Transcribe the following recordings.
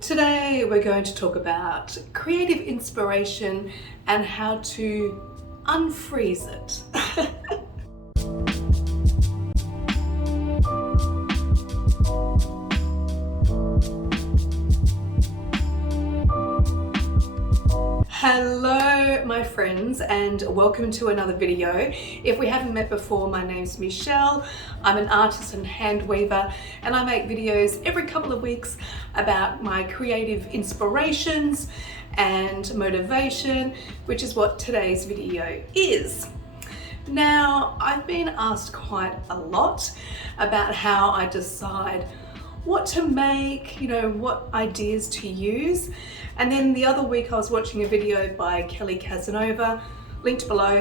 Today we're going to talk about creative inspiration and how to unfreeze it. Hello my friends and welcome to another video. If we haven't met before, my name's Michelle. I'm an artist and hand weaver and I make videos every couple of weeks about my creative inspirations and motivation, which is what today's video is. Now, I've been asked quite a lot about how I decide what to make, what ideas to use. And then the other week I was watching a video by Kelly Casanova, linked below,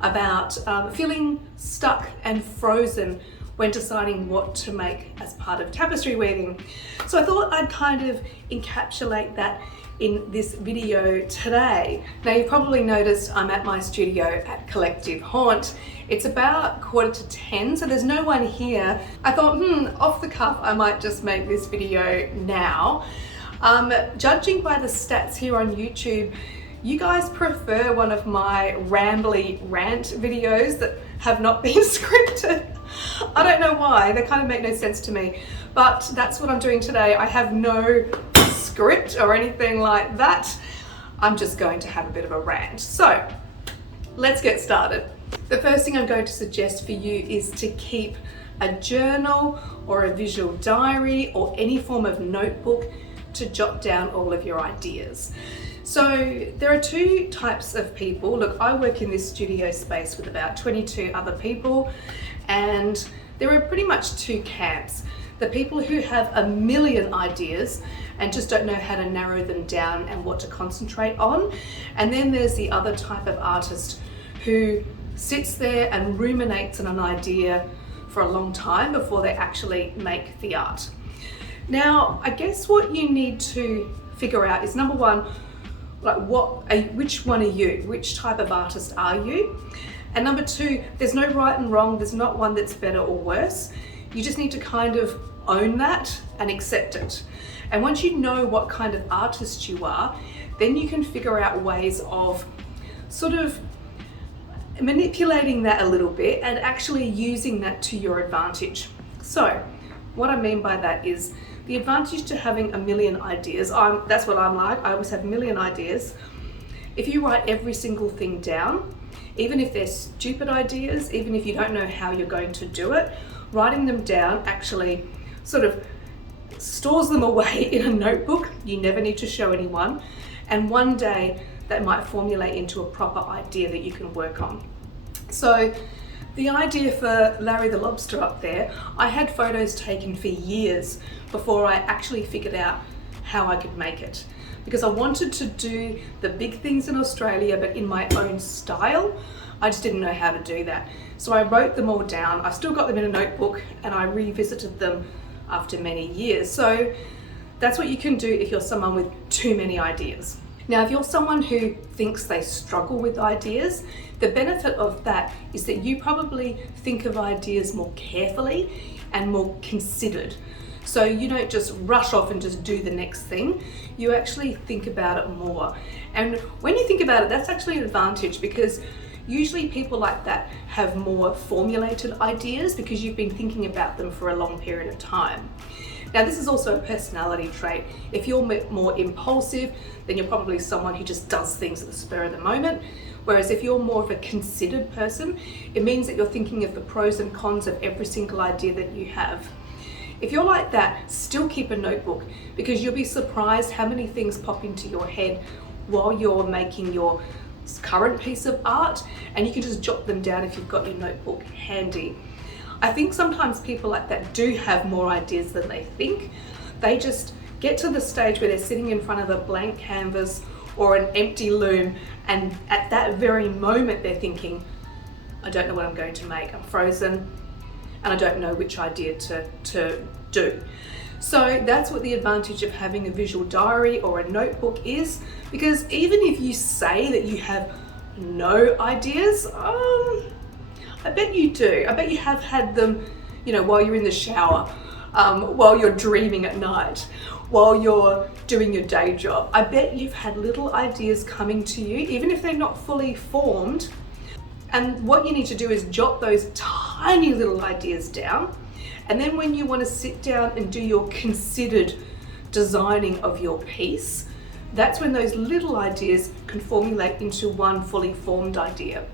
about feeling stuck and frozen when deciding what to make as part of tapestry weaving. So I thought I'd kind of encapsulate that in this video today. Now you've probably noticed I'm at my studio at Collective Haunt. It's about 9:45, so there's no one here. I thought, off the cuff, I might just make this video now. Judging by the stats here on YouTube, you guys prefer one of my rambly rant videos that have not been scripted. I don't know why, they kind of make no sense to me, but that's what I'm doing today. I have no script or anything like that. I'm just going to have a bit of a rant. So let's get started. The first thing I'm going to suggest for you is to keep a journal or a visual diary or any form of notebook to jot down all of your ideas. So there are two types of people. Look, I work in this studio space with about 22 other people, and there are pretty much two camps. The people who have a million ideas and just don't know how to narrow them down and what to concentrate on. And then there's the other type of artist who sits there and ruminates on an idea for a long time before they actually make the art. Now, I guess what you need to figure out is, number one, which one are you? Which type of artist are you? And number two, there's no right and wrong. There's not one that's better or worse. You just need to kind of own that and accept it. And once you know what kind of artist you are, then you can figure out ways of sort of manipulating that a little bit and actually using that to your advantage. So what I mean by that is the advantage to having a million ideas. That's what I'm like. I always have a million ideas. If you write every single thing down, even if they're stupid ideas, even if you don't know how you're going to do it, writing them down actually sort of stores them away in a notebook. You never need to show anyone. And one day that might formulate into a proper idea that you can work on. So the idea for Larry the Lobster up there, I had photos taken for years before I actually figured out how I could make it. Because I wanted to do the big things in Australia, but in my own style. I just didn't know how to do that. So I wrote them all down. I still got them in a notebook and I revisited them after many years. So that's what you can do if you're someone with too many ideas. Now, if you're someone who thinks they struggle with ideas, the benefit of that is that you probably think of ideas more carefully and more considered. So you don't just rush off and just do the next thing. You actually think about it more. And when you think about it, that's actually an advantage, because usually people like that have more formulated ideas because you've been thinking about them for a long period of time. Now, this is also a personality trait. If you're more impulsive, then you're probably someone who just does things at the spur of the moment. Whereas if you're more of a considered person, it means that you're thinking of the pros and cons of every single idea that you have. If you're like that, still keep a notebook, because you'll be surprised how many things pop into your head while you're making your current piece of art, and you can just jot them down if you've got your notebook handy. I think sometimes people like that do have more ideas than they think. They just get to the stage where they're sitting in front of a blank canvas or an empty loom, and at that very moment they're thinking, I don't know what I'm going to make. I'm frozen and I don't know which idea to do. So that's what the advantage of having a visual diary or a notebook is, because even if you say that you have no ideas, I bet you do. I bet you have had them, while you're in the shower, while you're dreaming at night, while you're doing your day job. I bet you've had little ideas coming to you, even if they're not fully formed. And what you need to do is jot those tiny little ideas down. And then when you want to sit down and do your considered designing of your piece, that's when those little ideas can formulate into one fully formed idea.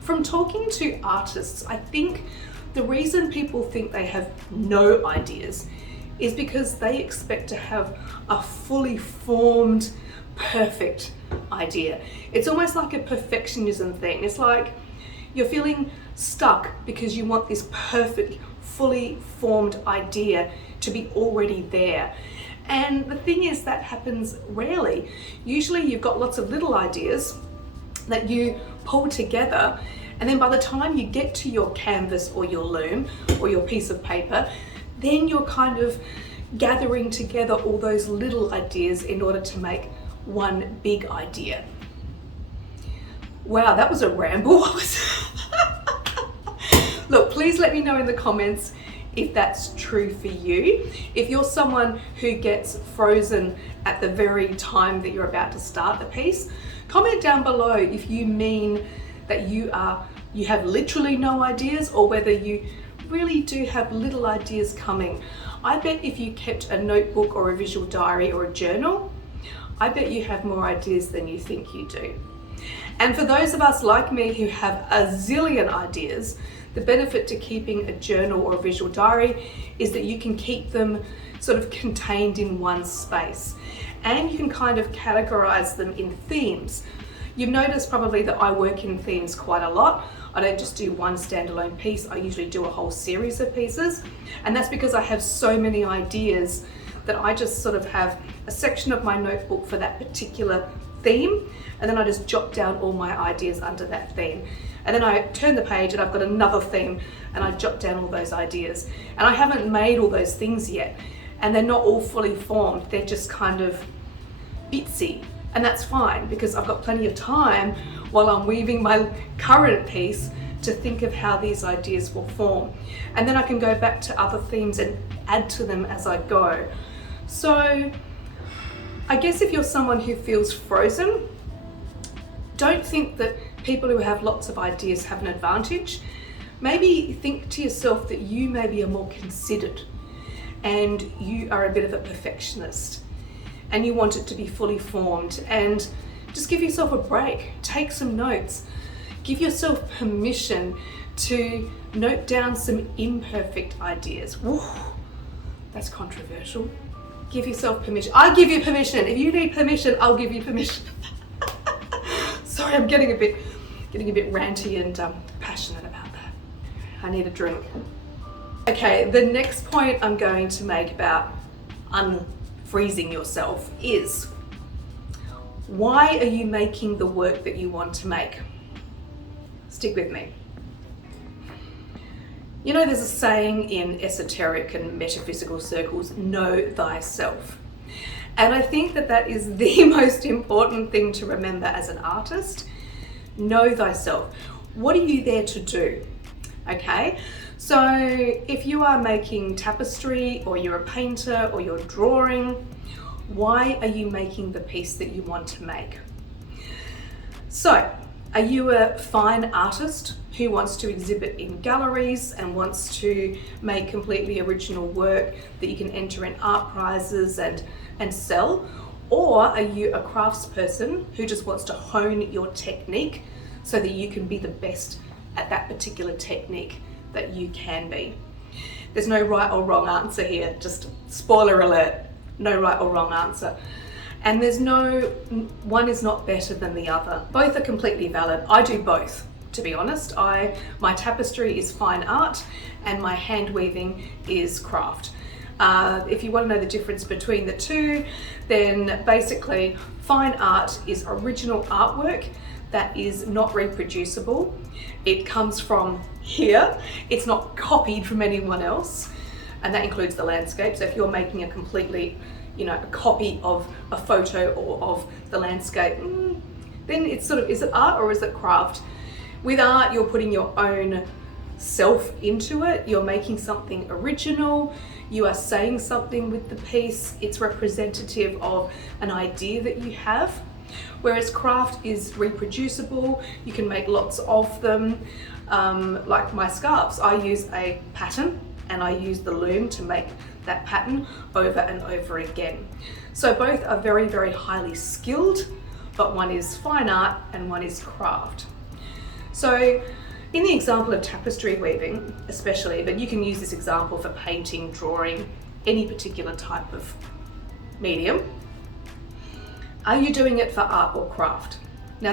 From talking to artists, I think the reason people think they have no ideas is because they expect to have a fully formed, perfect idea. It's almost like a perfectionism thing. It's like you're feeling stuck because you want this perfect, fully formed idea to be already there. And the thing is, that happens rarely. Usually you've got lots of little ideas that you pull together, and then by the time you get to your canvas or your loom or your piece of paper, then you're kind of gathering together all those little ideas in order to make one big idea. Wow, that was a ramble. Look, please let me know in the comments if that's true for you. If you're someone who gets frozen at the very time that you're about to start the piece, comment down below if you mean that you have literally no ideas, or whether you really do have little ideas coming. I bet if you kept a notebook or a visual diary or a journal, I bet you have more ideas than you think you do. And for those of us like me who have a zillion ideas, the benefit to keeping a journal or a visual diary is that you can keep them sort of contained in one space, and you can kind of categorize them in themes. You've noticed probably that I work in themes quite a lot. I don't just do one standalone piece, I usually do a whole series of pieces. And that's because I have so many ideas that I just sort of have a section of my notebook for that particular theme, and then I just jot down all my ideas under that theme. And then I turn the page and I've got another theme, and I jot down all those ideas. And I haven't made all those things yet, and they're not all fully formed, they're just kind of bitsy. And that's fine, because I've got plenty of time while I'm weaving my current piece to think of how these ideas will form. And then I can go back to other themes and add to them as I go. So I guess if you're someone who feels frozen, don't think that people who have lots of ideas have an advantage. Maybe think to yourself that you maybe are more considered, and you are a bit of a perfectionist, and you want it to be fully formed. And just give yourself a break, take some notes, give yourself permission to note down some imperfect ideas. Woo, that's controversial. Give yourself permission. I give you permission. If you need permission, I'll give you permission. Sorry, I'm getting a bit ranty and passionate about that. I need a drink. Okay, the next point I'm going to make about unfreezing yourself is, why are you making the work that you want to make? Stick with me. You know, there's a saying in esoteric and metaphysical circles, know thyself. And I think that that is the most important thing to remember as an artist. Know thyself. What are you there to do? Okay, so if you are making tapestry, or you're a painter, or you're drawing, why are you making the piece that you want to make? So, are you a fine artist who wants to exhibit in galleries and wants to make completely original work that you can enter in art prizes and sell? Or are you a craftsperson who just wants to hone your technique so that you can be the best at that particular technique that you can be? There's no right or wrong answer here, just spoiler alert, no right or wrong answer. And there's no, one is not better than the other. Both are completely valid. I do both, to be honest. My tapestry is fine art and my hand weaving is craft. If you want to know the difference between the two, then basically fine art is original artwork that is not reproducible. It comes from here. It's not copied from anyone else, and that includes the landscape. So if you're making a completely, a copy of a photo or of the landscape, then it's sort of, is it art or is it craft? With art, you're putting your own self into it. You're making something original. You are saying something with the piece. It's representative of an idea that you have. Whereas craft is reproducible. You can make lots of them. Like my scarves, I use a pattern and I use the loom to make that pattern over and over again. So both are very, very highly skilled, but one is fine art and one is craft. So in the example of tapestry weaving, especially, but you can use this example for painting, drawing, any particular type of medium. Are you doing it for art or craft? Now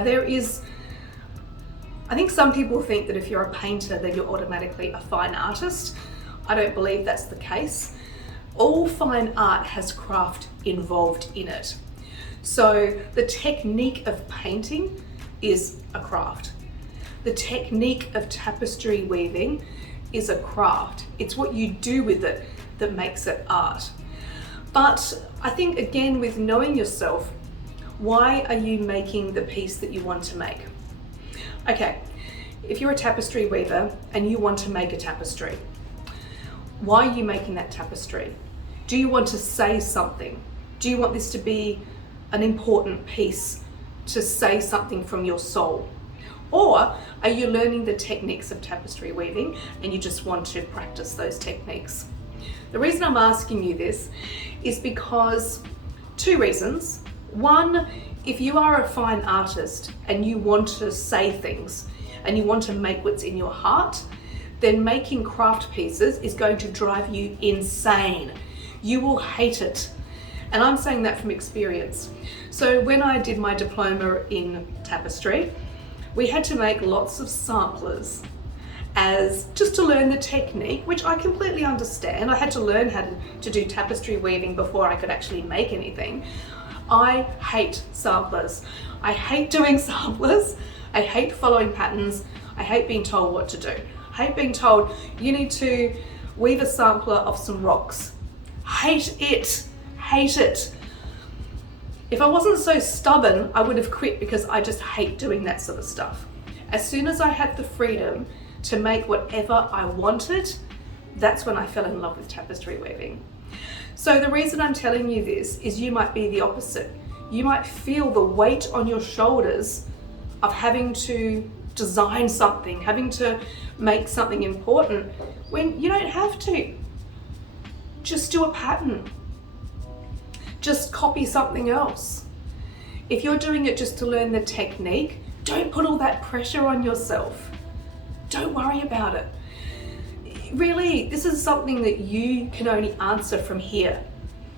I think some people think that if you're a painter, then you're automatically a fine artist. I don't believe that's the case. All fine art has craft involved in it. So the technique of painting is a craft. The technique of tapestry weaving is a craft. It's what you do with it that makes it art. But I think, again, with knowing yourself, why are you making the piece that you want to make? Okay, if you're a tapestry weaver and you want to make a tapestry, why are you making that tapestry? Do you want to say something? Do you want this to be an important piece to say something from your soul? Or are you learning the techniques of tapestry weaving and you just want to practice those techniques? The reason I'm asking you this is because two reasons. One, if you are a fine artist and you want to say things and you want to make what's in your heart, then making craft pieces is going to drive you insane. You will hate it. And I'm saying that from experience. So when I did my diploma in tapestry, we had to make lots of samplers as just to learn the technique, which I completely understand. I had to learn how to do tapestry weaving before I could actually make anything. I hate samplers. I hate doing samplers. I hate following patterns. I hate being told what to do. I hate being told you need to weave a sampler of some rocks. Hate it. Hate it. If I wasn't so stubborn, I would have quit because I just hate doing that sort of stuff. As soon as I had the freedom to make whatever I wanted, that's when I fell in love with tapestry weaving. So the reason I'm telling you this is you might be the opposite. You might feel the weight on your shoulders of having to design something, having to make something important, when you don't have to. Just do a pattern. Just copy something else. If you're doing it just to learn the technique, don't put all that pressure on yourself. Don't worry about it. Really, this is something that you can only answer from here,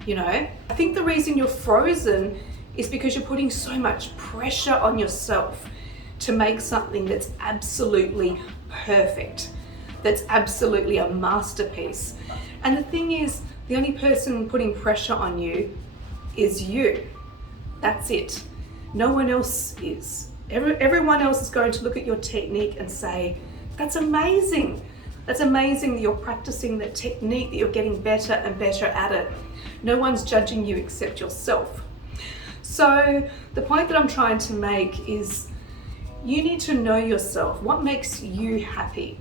you know? I think the reason you're frozen is because you're putting so much pressure on yourself to make something that's absolutely perfect, that's absolutely a masterpiece. And the thing is, the only person putting pressure on you is you. That's it. No one else is. Everyone else is going to look at your technique and say, that's amazing. That's amazing that you're practicing that technique, that you're getting better and better at it. No one's judging you except yourself. So the point that I'm trying to make is you need to know yourself. What makes you happy?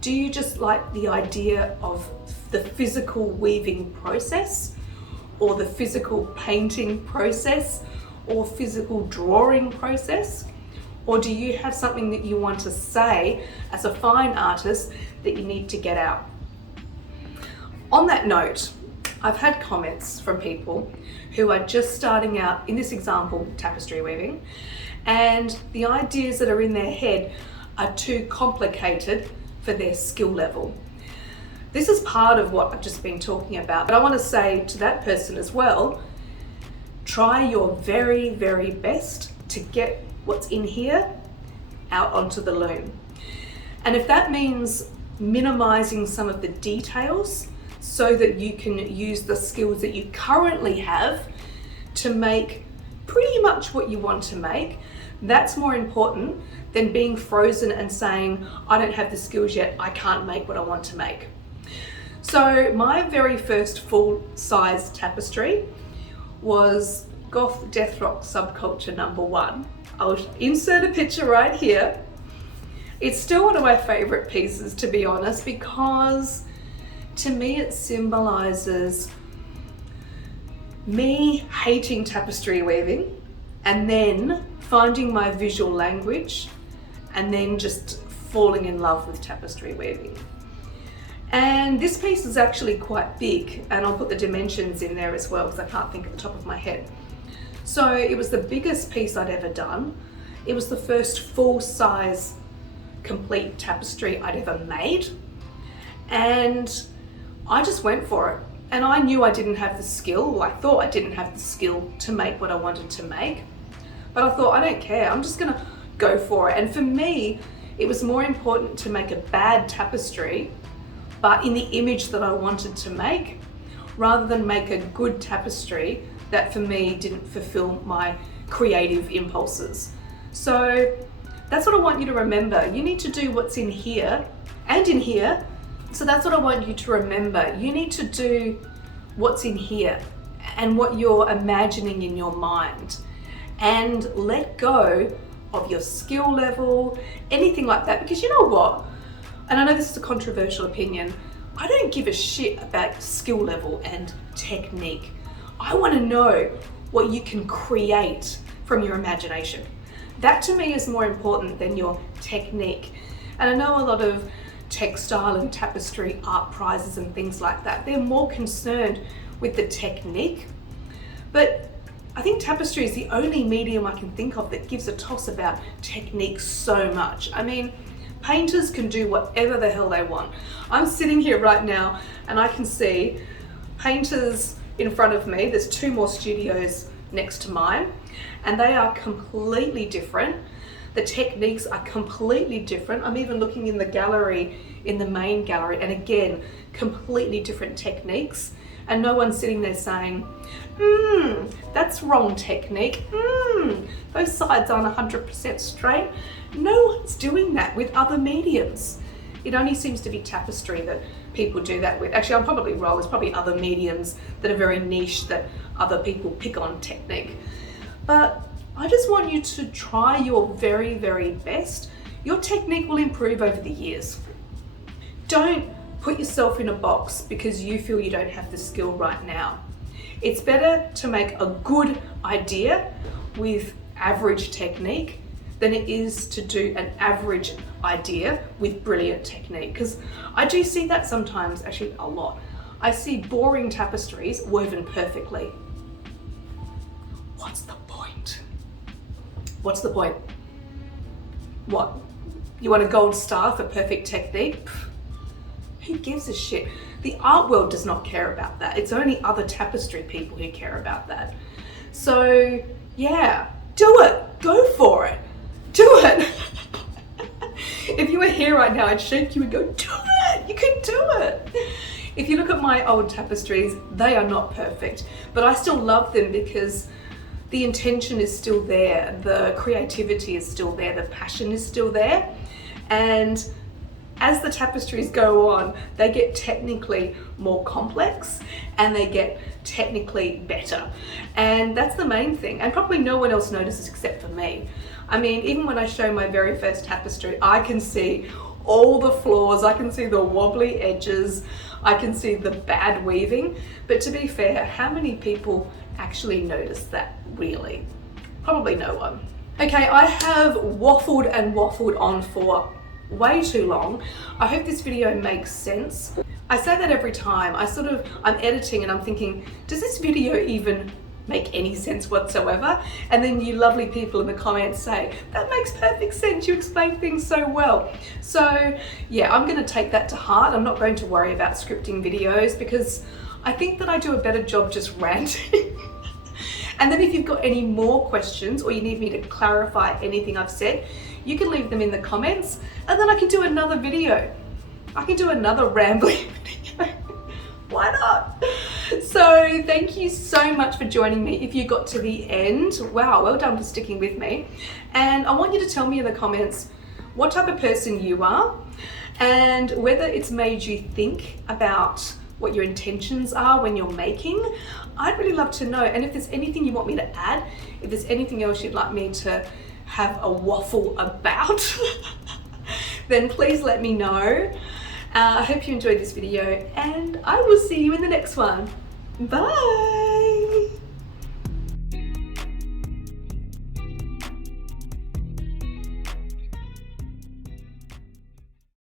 Do you just like the idea of the physical weaving process, or the physical painting process, or physical drawing process? Or do you have something that you want to say as a fine artist that you need to get out? On that note, I've had comments from people who are just starting out, in this example, tapestry weaving, and the ideas that are in their head are too complicated for their skill level. This is part of what I've just been talking about, but I want to say to that person as well, try your very, very best to get what's in here out onto the loom. And if that means minimizing some of the details so that you can use the skills that you currently have to make pretty much what you want to make, that's more important than being frozen and saying, I don't have the skills yet, I can't make what I want to make. So my very first full-size tapestry was Goth Death Rock Subculture #1. I'll insert a picture right here. It's still one of my favorite pieces, to be honest, because to me it symbolizes me hating tapestry weaving and then finding my visual language and then just falling in love with tapestry weaving. And this piece is actually quite big, and I'll put the dimensions in there as well because I can't think at the top of my head. So it was the biggest piece I'd ever done. It was the first full-size complete tapestry I'd ever made, and I just went for it. And I knew I didn't have the skill, I thought I didn't have the skill to make what I wanted to make, but I thought, I don't care, I'm just gonna go for it. And for me, it was more important to make a bad tapestry, but in the image that I wanted to make, rather than make a good tapestry that for me didn't fulfill my creative impulses. So that's what I want you to remember. You need to do what's in here and in here. So that's what I want you to remember. You need to do what's in here and what you're imagining in your mind, and let go of your skill level, anything like that. Because you know what? And I know this is a controversial opinion, I don't give a shit about skill level and technique. I want to know what you can create from your imagination. That to me is more important than your technique. And I know a lot of textile and tapestry art prizes and things like that, they're more concerned with the technique. But I think tapestry is the only medium I can think of that gives a toss about technique so much. I mean, painters can do whatever the hell they want. I'm sitting here right now and I can see painters in front of me. There's two more studios next to mine, and they are completely different. The techniques are completely different. I'm even looking in the gallery, in the main gallery, and again, completely different techniques. And no one's sitting there saying, that's wrong technique. Those sides aren't 100% straight. No one's doing that with other mediums. It only seems to be tapestry that people do that with. Actually, I'm probably wrong. There's probably other mediums that are very niche that other people pick on technique. But I just want you to try your very, very best. Your technique will improve over the years. Don't put yourself in a box because you feel you don't have the skill right now. It's better to make a good idea with average technique than it is to do an average idea with brilliant technique. Because I do see that sometimes, actually a lot. I see boring tapestries woven perfectly. What's the point? What's the point? What? You want a gold star for perfect technique? Who gives a shit? The art world does not care about that. It's only other tapestry people who care about that. So yeah, do it. Go for it. Do it. If you were here right now, I'd shake you and go, do it. You can do it. If you look at my old tapestries, they are not perfect, but I still love them because the intention is still there. The creativity is still there. The passion is still there. And as the tapestries go on, they get technically more complex and they get technically better. And that's the main thing. And probably no one else notices except for me. I mean, even when I show my very first tapestry, I can see all the flaws. I can see the wobbly edges. I can see the bad weaving. But to be fair, how many people actually notice that really? Probably no one. Okay, I have waffled and waffled on for way too long. I hope this video makes sense. I say that every time. I'm editing and I'm thinking, does this video even make any sense whatsoever? And then you lovely people in the comments say, that makes perfect sense, you explain things so well. So yeah, I'm going to take that to heart. I'm not going to worry about scripting videos because I think that I do a better job just ranting. And then if you've got any more questions or you need me to clarify anything I've said, you can leave them in the comments and then I can do another video. I can do another rambling video. Why not? So thank you so much for joining me. If you got to the end, wow, well done for sticking with me. And I want you to tell me in the comments what type of person you are and whether it's made you think about what your intentions are when you're making. I'd really love to know. And if there's anything you want me to add, if there's anything else you'd like me to have a waffle about, then please let me know. I hope you enjoyed this video and I will see you in the next one. Bye!